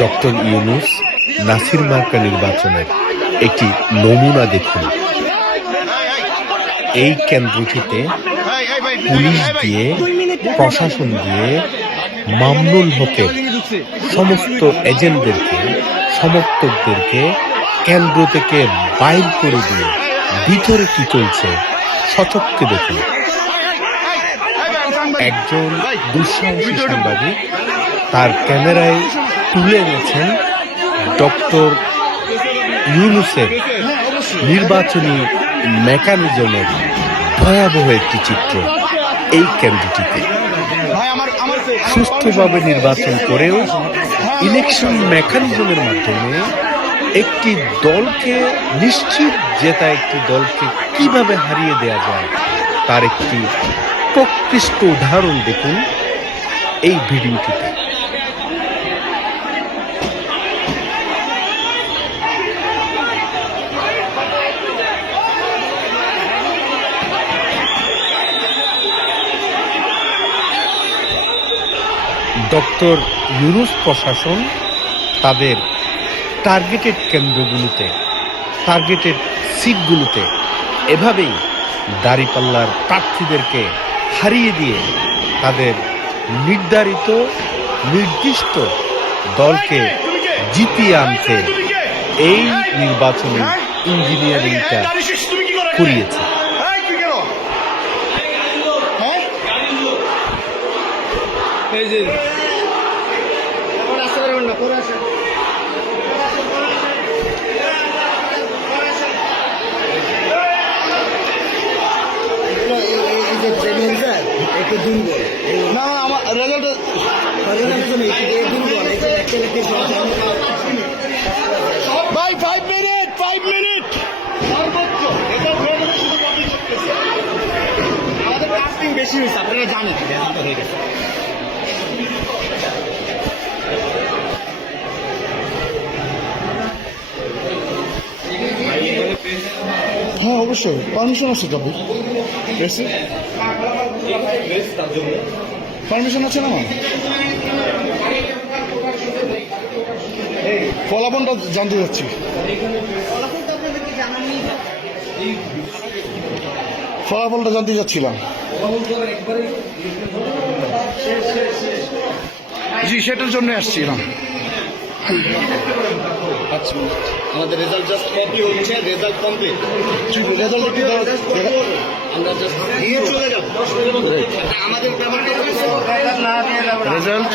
Doctor Yunus Nasir মার্কা নির্বাচনের একটি নমুনা দেখুন। এই কেন্দ্রটিতে পুলিশ দিয়ে, প্রশাসন দিয়ে মামুনুল হকের সমস্ত এজেন্টদেরকে, সমর্থকদেরকে কেন্দ্র থেকে বাইর করে দিয়ে ভিতরে কি চলছে সচক্ষে দেখুন। একজন দুঃসাহসী সাংবাদিক তার ক্যামেরায় তুলে এনেছেন ডক্টর ইউনূসের নির্বাচনী মেকানিজমের ভয়াবহ একটি চিত্র। এই কেন্দ্রটিতে সুষ্ঠুভাবে নির্বাচন করেও ইলেকশন মেকানিজমের মাধ্যমে একটি দলকে নিশ্চিত জেতা একটি দলকে কিভাবে হারিয়ে দেওয়া যায় তার একটি প্রকৃষ্ট উদাহরণ দেখুন এই ভিডিওটিতে। ডক্টর ইউনূস প্রশাসন তাদের টার্গেটেড কেন্দ্রগুলোতে, টার্গেটেড সিটগুলোতে এভাবেই দাঁড়িপাল্লার প্রার্থীদেরকে হারিয়ে দিয়ে তাদের নির্ধারিত নির্দিষ্ট দলকে জিতিয়ে আনতে এই নির্বাচনী ইঞ্জিনিয়ারিংটা করিয়েছে। না আমার রেজাল্ট ভাই 5 মিনিট আমাদের কাস্টিং বেশি হয়েছে, আপনারা জানেন হয়ে গেছে। হ্যাঁ অবশ্যই পারমিশন আছে, যাবে পারমিশন আছে না? ফলাফলটা জানতে যাচ্ছি। ফলাফলটা জানতে যাচ্ছিলাম। জি সেটার জন্য আসছিলাম। আমাদের রেজাল্ট জাস্ট কপি হচ্ছে, রেজাল্ট কমপ্লিট। রেজাল্ট কি আমরা জাস্ট দিয়ে চলে যাব। আমাদের রেজাল্ট